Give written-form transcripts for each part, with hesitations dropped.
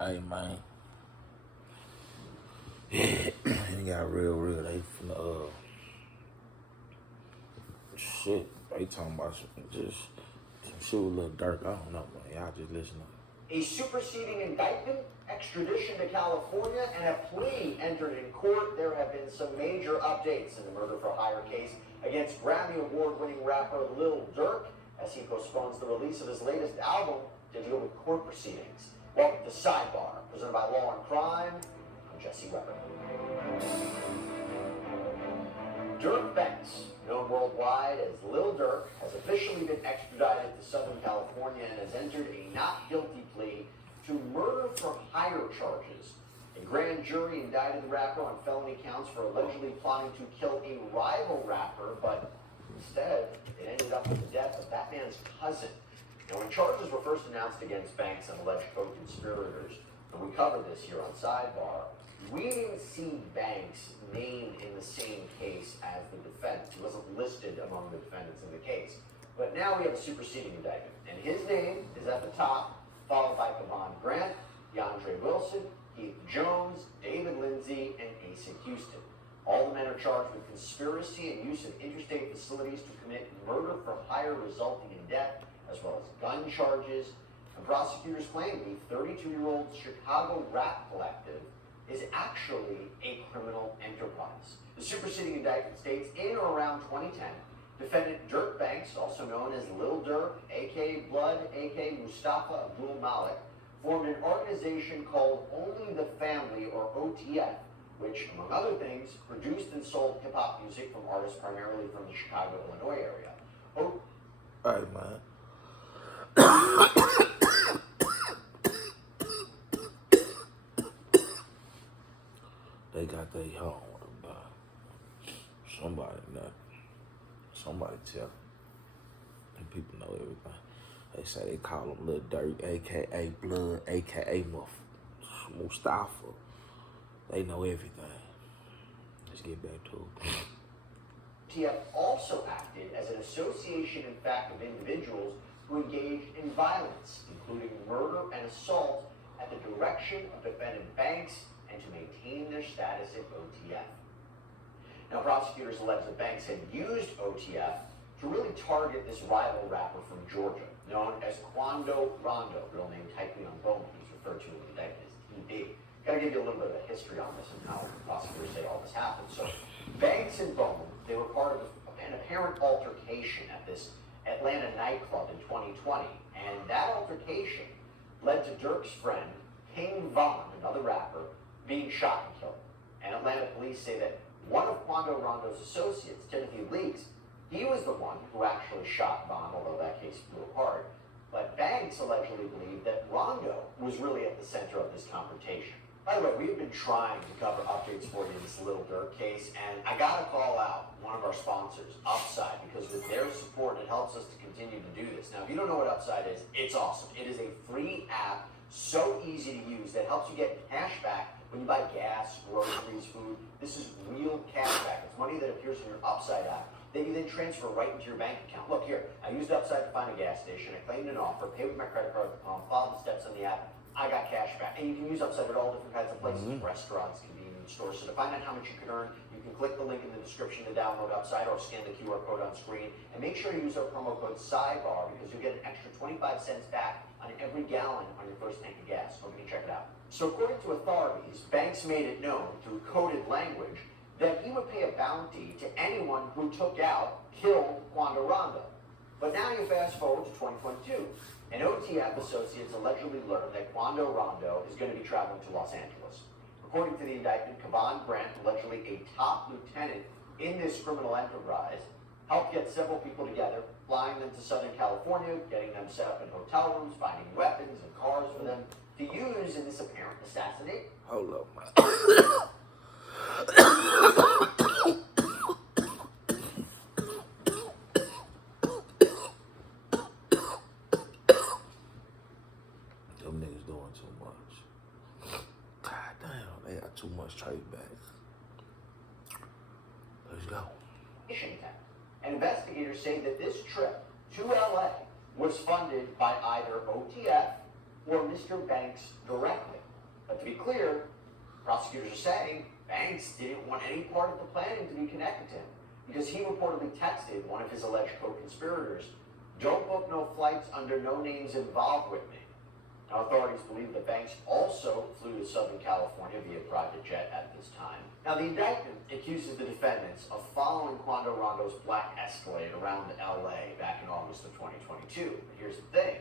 Hey man, it got real. They from shit. They talking about some shit with Lil Durk. I don't know, man. Y'all just listen up. A superseding indictment, extradition to California, and a plea entered in court. There have been some major updates in the murder for hire case against Grammy Award-winning rapper Lil Durk as he postpones the release of his latest album to deal with court proceedings. Welcome to Sidebar, presented by Law and Crime. I'm Jesse Weber. Durk Banks, known worldwide as Lil Durk, has officially been extradited to Southern California and has entered a not guilty plea to murder for hire charges. A grand jury indicted the rapper on felony counts for allegedly plotting to kill a rival rapper, but instead it ended up with the death of that man's cousin. Now, when charges were first announced against Banks and alleged co-conspirators, and we covered this here on Sidebar, we didn't see Banks named in the same case as the defendant. He wasn't listed among the defendants in the case. But now we have a superseding indictment, and his name is at the top, followed by Kevon Grant, DeAndre Wilson, Keith Jones, David Lindsay, and Asa Houston. All the men are charged with conspiracy and use of interstate facilities to commit murder for hire resulting in death, as well as gun charges. And prosecutors claim the 32-year-old Chicago rap collective is actually a criminal enterprise. The superseding indictment states in or around 2010, defendant Durk Banks, also known as Lil Durk, aka Blood, aka Mustafa Abdul Malik, formed an organization called Only the Family, or OTF, which, among other things, produced and sold hip-hop music from artists primarily from the Chicago, Illinois area. Hey man. They got their home about somebody tell. And people know everything. They say they call him Lil Durk, aka Blood, aka Mustafa. They know everything. Let's get back to it. OTF also acted as an association, in fact, of individuals who engaged in violence, including murder and assault, at the direction of defendant Banks and to maintain their status at OTF. Now, prosecutors allege that Banks had used OTF to really target this rival rapper from Georgia, known as Quando Rondo, real name Tyquan Bowman. He's referred to in the indictment as TB. Gotta give you a little bit of a history on this and how prosecutors say all this happened. So, Banks and Bowman, they were part of an apparent altercation at this Atlanta nightclub in 2020, and that altercation led to Durk's friend, King Von, another rapper, being shot and killed. And Atlanta police say that one of Quando Rondo's associates, Timothy Leaks, he was the one who actually shot Von, although that case blew apart. But Banks allegedly believed that Rondo was really at the center of this confrontation. By the way, we've been trying to cover updates for you in this Lil Durk case, and I gotta call out one of our sponsors, Upside, because with their support, it helps us to continue to do this. Now, if you don't know what Upside is, it's awesome. It is a free app, so easy to use, that helps you get cash back when you buy gas, groceries, food. This is real cash back. It's money that appears in your Upside app that you then transfer right into your bank account. Look here, I used Upside to find a gas station. I claimed an offer, paid with my credit card, followed the steps on the app. I got cash back. And you can use Upside at all different kinds of places, restaurants, convenience stores. So to find out how much you can earn, you can click the link in the description to download Upside or scan the QR code on screen. And make sure you use our promo code SIDEBAR because you get an extra 25 cents back on every gallon on your first tank of gas. Hope you can check it out. So according to authorities, Banks made it known through coded language that he would pay a bounty to anyone who killed Quando Rondo. But now you fast forward to 2022. And OTF associates allegedly learned that Quando Rondo is going to be traveling to Los Angeles. According to the indictment, Kevon Grant, allegedly a top lieutenant in this criminal enterprise, helped get several people together, flying them to Southern California, getting them set up in hotel rooms, finding weapons and cars for them to use in this apparent assassination. Hold up, man. Them niggas doing too much. God damn, they got too much trade bags. Let's go. And investigators say that this trip to LA was funded by either OTF or Mr. Banks directly. But to be clear, prosecutors are saying Banks didn't want any part of the planning to be connected to him because he reportedly texted one of his alleged co-conspirators, "Don't book no flights under no names involved with me." Now, authorities believe that Banks also flew to Southern California via private jet at this time. Now, the indictment accuses the defendants of following Quando Rondo's black Escalade around LA back in August of 2022. But here's the thing.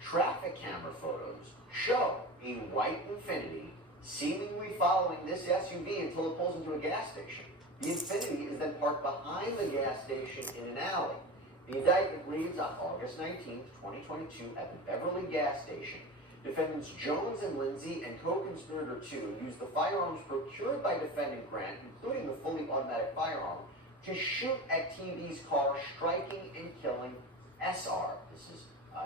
Traffic camera photos show a white Infiniti seemingly following this SUV until it pulls into a gas station. The Infiniti is then parked behind the gas station in an alley. The indictment reads on August 19th, 2022 at the Beverly gas station. Defendants Jones and Lindsay and co-conspirator 2 used the firearms procured by defendant Grant, including the fully automatic firearm, to shoot at TV's car, striking and killing SR. This is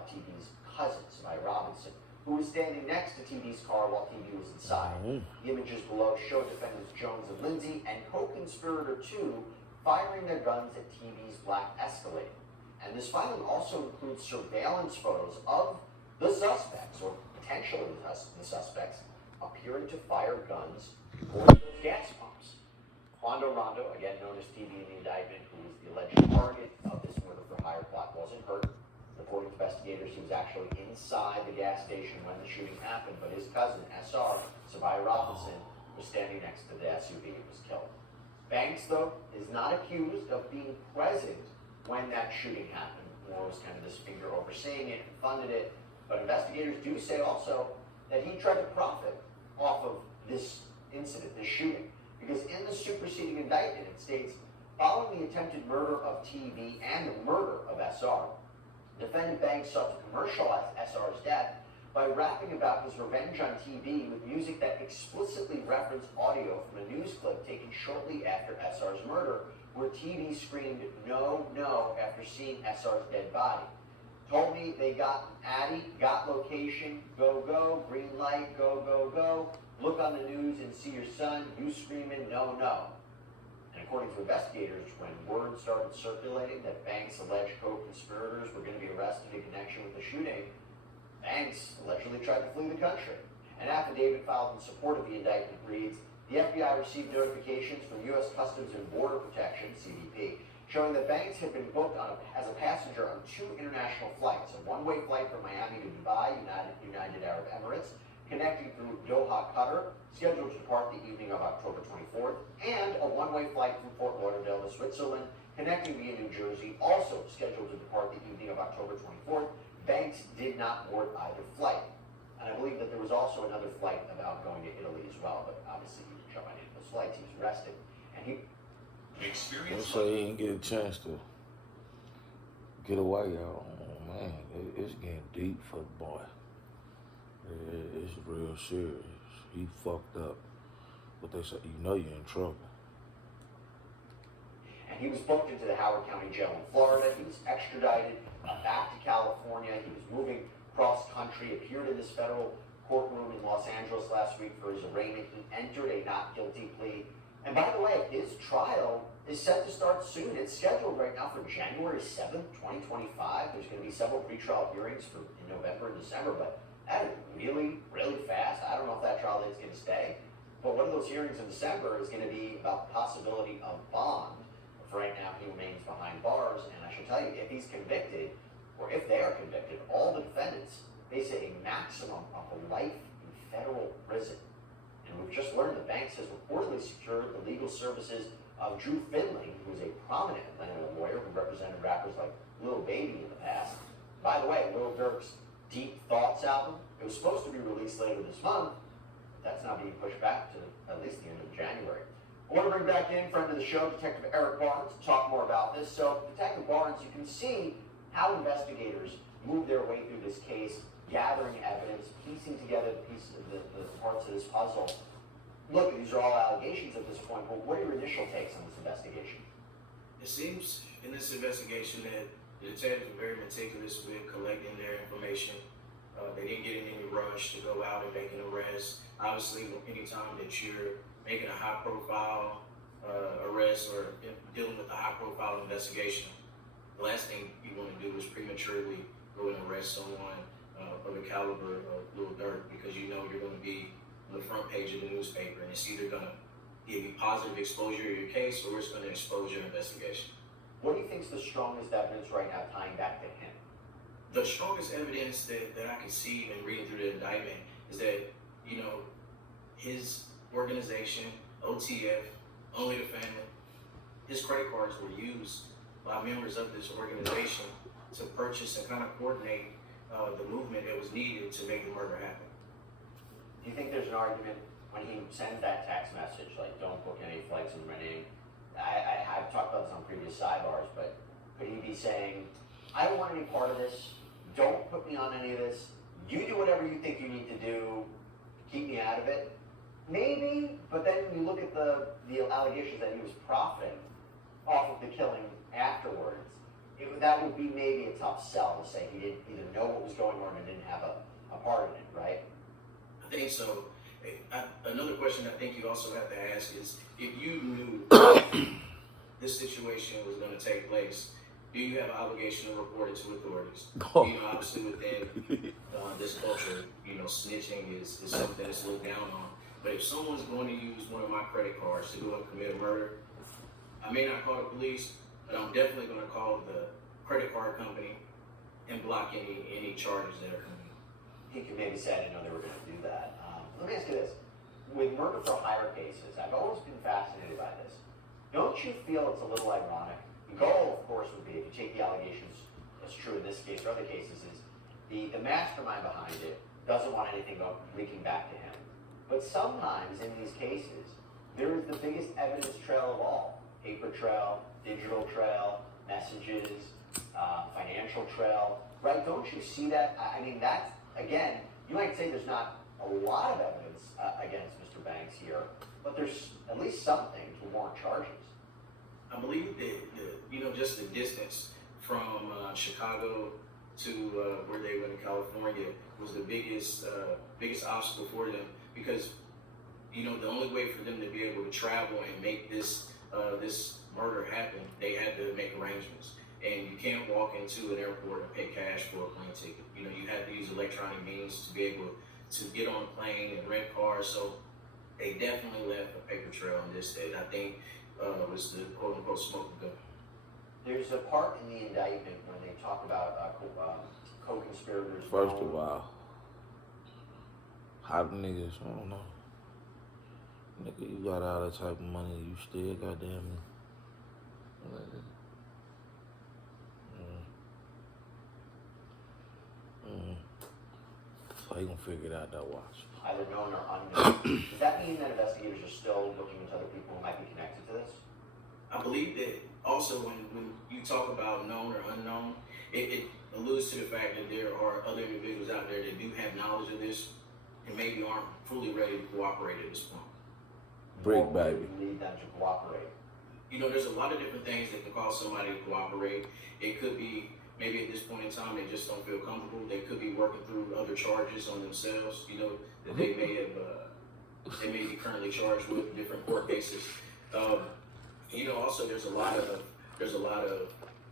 TV's cousin, Savai Robinson, who was standing next to TV's car while TV was inside. The images below show defendants Jones and Lindsay and co-conspirator 2 firing their guns at TV's black Escalade. And this filing also includes surveillance photos of the suspects, or potentially the suspects, appearing to fire guns towards those gas pumps. Quando Rondo, again known as TV in the indictment, who was the alleged target of this murder-for-hire plot, wasn't hurt. According to investigators, he was actually inside the gas station when the shooting happened, but his cousin, SR, Savai Robinson, was standing next to the SUV and was killed. Banks, though, is not accused of being present when that shooting happened, or was kind of this figure overseeing it and funded it. But investigators do say also that he tried to profit off of this incident, this shooting, because in the superseding indictment it states, following the attempted murder of TV and the murder of SR, defendant Banks sought to commercialize SR's death by rapping about his revenge on TV with music that explicitly referenced audio from a news clip taken shortly after SR's murder, where TV screamed, "No, no," after seeing SR's dead body. Told me they got Addy, got location, go, go, green light, go, go, go. Look on the news and see your son, you screaming, no, no. And according to investigators, when word started circulating that Banks' alleged co-conspirators were going to be arrested in connection with the shooting, Banks allegedly tried to flee the country. An affidavit filed in support of the indictment reads, the FBI received notifications from U.S. Customs and Border Protection, CBP, showing that Banks had been booked as a passenger on 2 international flights, a one-way flight from Miami to Dubai, United Arab Emirates, connecting through Doha, Qatar, scheduled to depart the evening of October 24th, and a one-way flight from Fort Lauderdale to Switzerland, connecting via New Jersey, also scheduled to depart the evening of October 24th. Banks did not board either flight. And I believe that there was also another flight about going to Italy as well, but obviously he didn't show any of those flights. He was arrested. And he Let's say he didn't get a chance to get away, y'all. Oh, man, it's getting deep for the boy. It's real serious. He fucked up. But they say, you know you're in trouble. And he was booked into the Howard County Jail in Florida. He was extradited back to California. He was moving cross country, appeared in this federal courtroom in Los Angeles last week for his arraignment. He entered a not guilty plea. And by the way, his trial is set to start soon. It's scheduled right now for January 7th, 2025. There's going to be several pretrial hearings in November and December, but that is really, really fast. I don't know if that trial date's going to stay, but one of those hearings in December is going to be about the possibility of bond. For right now, he remains behind bars, and I should tell you, if he's convicted, or if they are convicted, all the defendants face a maximum of a life in federal prison. And we've just learned that Banks has reportedly secured the legal services of Drew Finley, who is a prominent Atlanta lawyer who represented rappers like Lil Baby in the past. By the way, Lil Durk's Deep Thoughts album, it was supposed to be released later this month, but that's now being pushed back to at least the end of January. I want to bring back in friend of the show, Detective Eric Barnes, to talk more about this. So, Detective Barnes, you can see how investigators move their way through this case, gathering evidence, piecing together the pieces of the parts of this puzzle. Look, these are all allegations at this point, but what are your initial takes on this investigation? It seems in this investigation that the detectives were very meticulous with collecting their information. They didn't get in any rush to go out and make an arrest. Obviously, anytime that you're making a high-profile arrest or dealing with a high-profile investigation, the last thing you want to do is prematurely go and arrest someone of the caliber of Lil Durk, because you know you're going to be the page of the newspaper, and it's either going to give you positive exposure to your case or it's going to expose your investigation. What do you think is the strongest evidence right now tying back to him? The strongest evidence that I can see in reading through the indictment is that, you know, his organization, OTF, Only the Family, his credit cards were used by members of this organization to purchase and kind of coordinate the movement that was needed to make the murder happen. Do you think there's an argument when he sends that text message, like, don't book any flights in my name? I've talked about this on previous sidebars, but could he be saying, I don't want any part of this, don't put me on any of this, you do whatever you think you need to do, keep me out of it? Maybe, but then when you look at the allegations that he was profiting off of the killing afterwards, that would be maybe a tough sell to say he didn't either know what was going on or didn't have a part in it, right? I think so. Another question I think you also have to ask is, if you knew this situation was going to take place, do you have an obligation to report it to authorities? You know, obviously within this culture, you know, snitching is something that's looked down on. But if someone's going to use one of my credit cards to go and commit a murder, I may not call the police, but I'm definitely going to call the credit card company and block any charges that are coming. He could maybe say, I didn't know they were going to do that. Let me ask you this. With murder for hire cases, I've always been fascinated by this. Don't you feel it's a little ironic? The goal, of course, would be, if you take the allegations as true in this case or other cases, is the mastermind behind it doesn't want anything leaking back to him. But sometimes in these cases, there is the biggest evidence trail of all. Paper trail, digital trail, messages, financial trail, right? Don't you see that? I mean, that's, again, you might say there's not a lot of evidence against Mr. Banks here, but there's at least something to warrant charges. I believe that, you know, just the distance from Chicago to where they went in California was the biggest obstacle for them, because, you know, the only way for them to be able to travel and make this murder happen, they had to make arrangements. And you can't walk into an airport and pay cash for a plane ticket. You know, you have to use electronic means to be able to get on a plane and rent cars. So they definitely left a paper trail in this that I think was the quote unquote smoking gun. There's a part in the indictment when they talk about co-conspirators. First of all, hot niggas, I don't know. Nigga, you got all that type of money, you still goddamn. So you gonna figure it out that watch. Either known or unknown. Does that mean that investigators are still looking into other people who might be connected to this? I believe that also when you talk about known or unknown, it alludes to the fact that there are other individuals out there that do have knowledge of this and maybe aren't fully ready to cooperate at this point. Break, baby. You need them to cooperate. You know, there's a lot of different things that can cause somebody to cooperate. It could be maybe at this point in time they just don't feel comfortable. They could be working through other charges on themselves, you know, that they may be currently charged with different court cases. You know, also there's a lot of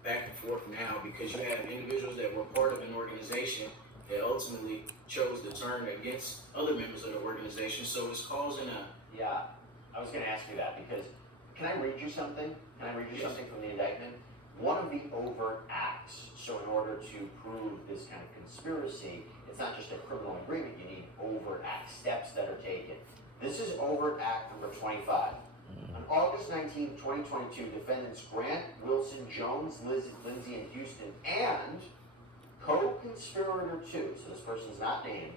back and forth now, because you have individuals that were part of an organization that ultimately chose to turn against other members of the organization. So it's causing a... Yeah, I was going to ask you that, because can I read you something? Can I read you something from the indictment? One of the overt acts, so in order to prove this kind of conspiracy, it's not just a criminal agreement, you need overt act steps that are taken. This is overt act number 25. On August 19, 2022, defendants Grant, Wilson, Jones, Lindsay, and Houston, and co-conspirator 2, so this person's not named,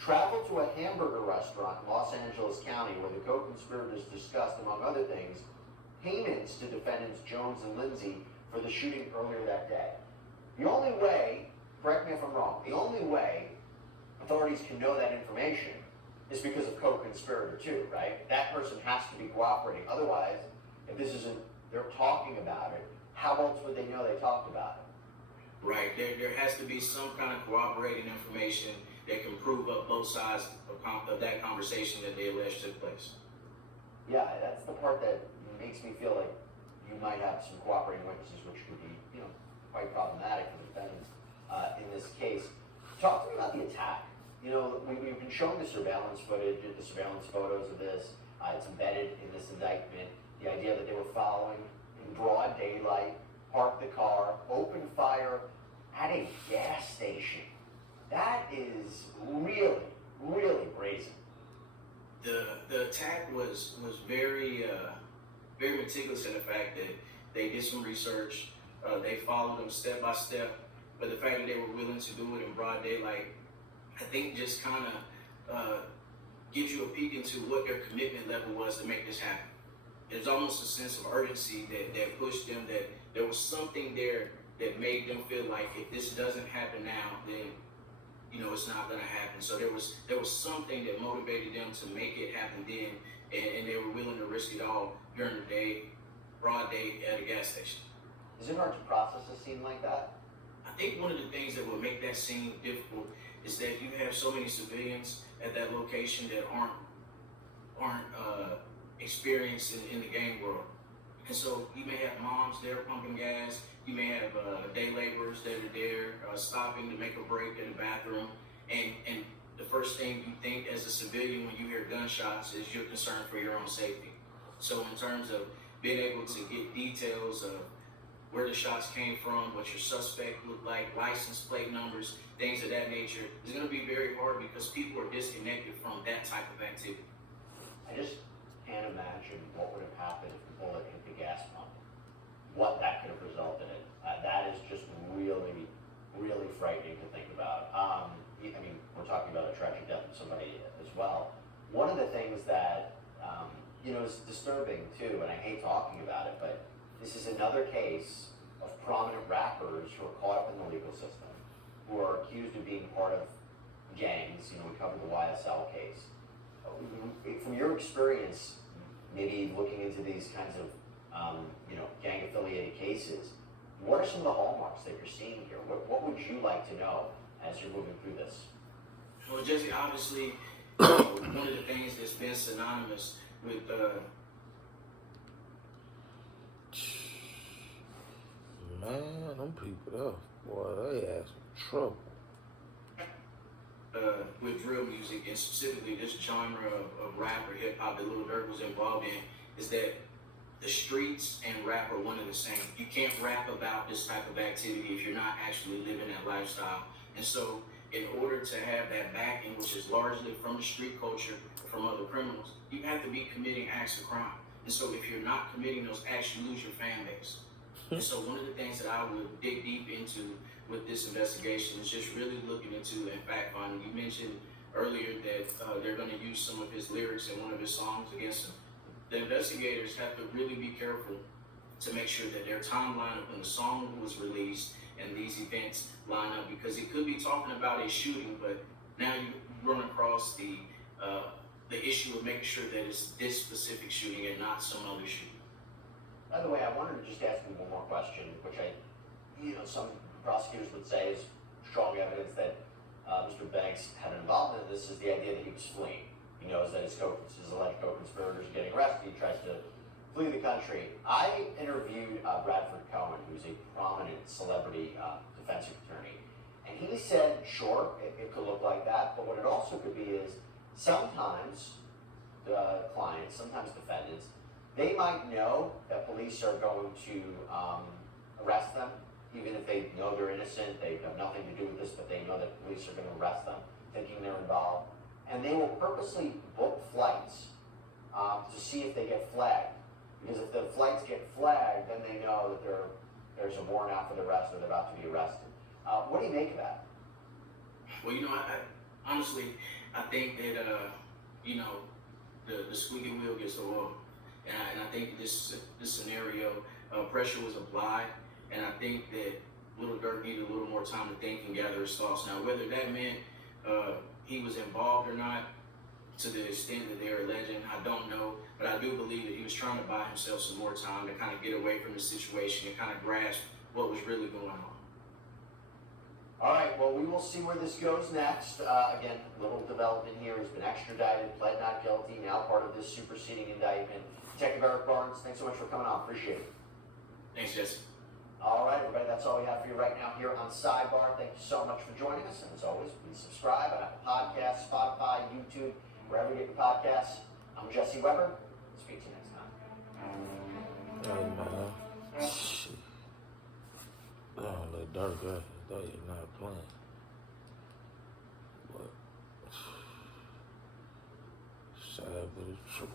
traveled to a hamburger restaurant in Los Angeles County where the co-conspirators discussed, among other things, payments to defendants Jones and Lindsay for the shooting earlier that day. The only way, correct me if I'm wrong, the only way authorities can know that information is because of co-conspirator 2, right? That person has to be cooperating. Otherwise, if this isn't, they're talking about it, how else would they know they talked about it? Right, there has to be some kind of corroborating information that can prove up both sides of that conversation that they allege took place. Yeah, that's the part that makes me feel like you might have some cooperating witnesses, which could be, you know, quite problematic for the defendants in this case. Talk to me about the attack. you know, we've been showing the surveillance footage, the surveillance photos of this. It's embedded in this indictment. The idea that they were following in broad daylight, parked the car, opened fire at a gas station. That is really, really brazen. The attack was very very meticulous in the fact that they did some research. They followed them step by step, but the fact that they were willing to do it in broad daylight, I think, just kind of gives you a peek into what their commitment level was to make this happen. There's almost a sense of urgency that pushed them, that there was something there that made them feel like if this doesn't happen now, then it's not going to happen. So there was something that motivated them to make it happen then, and they were willing to risk it all during the day, broad day at a gas station. Is it hard to process a scene like that? I think one of the things that would make that scene difficult is that you have so many civilians at that location that aren't experienced in the gang world. And so you may have moms there pumping gas. You may have day laborers that are there stopping to make a break in the bathroom. And the first thing you think as a civilian when you hear gunshots is you're concerned for your own safety. So in terms of being able to get details of where the shots came from, what your suspect looked like, license plate numbers, things of that nature, is going to be very hard because people are disconnected from that type of activity. I just can't imagine what would have happened if the bullet hit the gas pump. What that could have resulted in. That is just really, really frightening to think about. I mean, we're talking about a tragic death of somebody as well. One of the things that, is disturbing too, and I hate talking about it, but this is another case of prominent rappers who are caught up in the legal system, who are accused of being part of gangs. We covered the YSL case. From your experience, maybe looking into these kinds of, gang-affiliated cases, what are some of the hallmarks that you're seeing here? What would you like to know as you're moving through this? Well, Jesse, obviously, one of the things that's been synonymous with man, them people though, boy, they ass in trouble. With drill music, and specifically this genre of rap or hip hop that Lil Durk was involved in, is that the streets and rap are one and the same. You can't rap about this type of activity if you're not actually living that lifestyle. And so in order to have that backing, which is largely from the street culture, from other criminals, you have to be committing acts of crime. And so if you're not committing those acts, you lose your fan base. And so one of the things that I would dig deep into with this investigation is just really looking into and fact finding. You mentioned earlier that they're going to use some of his lyrics in one of his songs against him. The investigators have to really be careful to make sure that their timeline of when the song was released and these events line up, because it could be talking about a shooting, but now you run across the issue of making sure that it's this specific shooting and not some other shooting. By the way, I wanted to just ask you one more question, which some prosecutors would say is strong evidence that Mr. Banks had an involvement in this, is the idea that he was fleeing. He knows that his alleged co-conspirators are getting arrested. He tries to flee the country. I interviewed Bradford Cohen, who's a prominent celebrity defense attorney, and he said, sure, it could look like that, but what it also could be is sometimes clients, sometimes defendants, they might know that police are going to arrest them, even if they know they're innocent, they have nothing to do with this, but they know that police are going to arrest them, thinking they're involved. And they will purposely book flights to see if they get flagged. Because if the flights get flagged, then they know that there's a warrant out for the arrest or they're about to be arrested. What do you make of that? Well, I honestly, I think that, the squeaky wheel gets the oil. And I think this scenario, pressure was applied. And I think that Lil Durk needed a little more time to think and gather his thoughts. Now, whether that meant he was involved or not, to the extent that they're alleging, I don't know. But I do believe that he was trying to buy himself some more time to kind of get away from the situation and kind of grasp what was really going on. All right, well, we will see where this goes next. Again, little development here. He's been extradited, pled not guilty, now part of this superseding indictment. Detective Eric Barnes, thanks so much for coming on. Appreciate it. Thanks, Jesse. All right, everybody, that's all we have for you right now here on Sidebar. Thank you so much for joining us. And as always, please subscribe on Apple Podcasts, Spotify, YouTube, wherever you get your podcasts. I'm Jesse Weber. Speak to you next time. Hey, man. Shit. Lil Durk, they not playing. But sad, but it's true.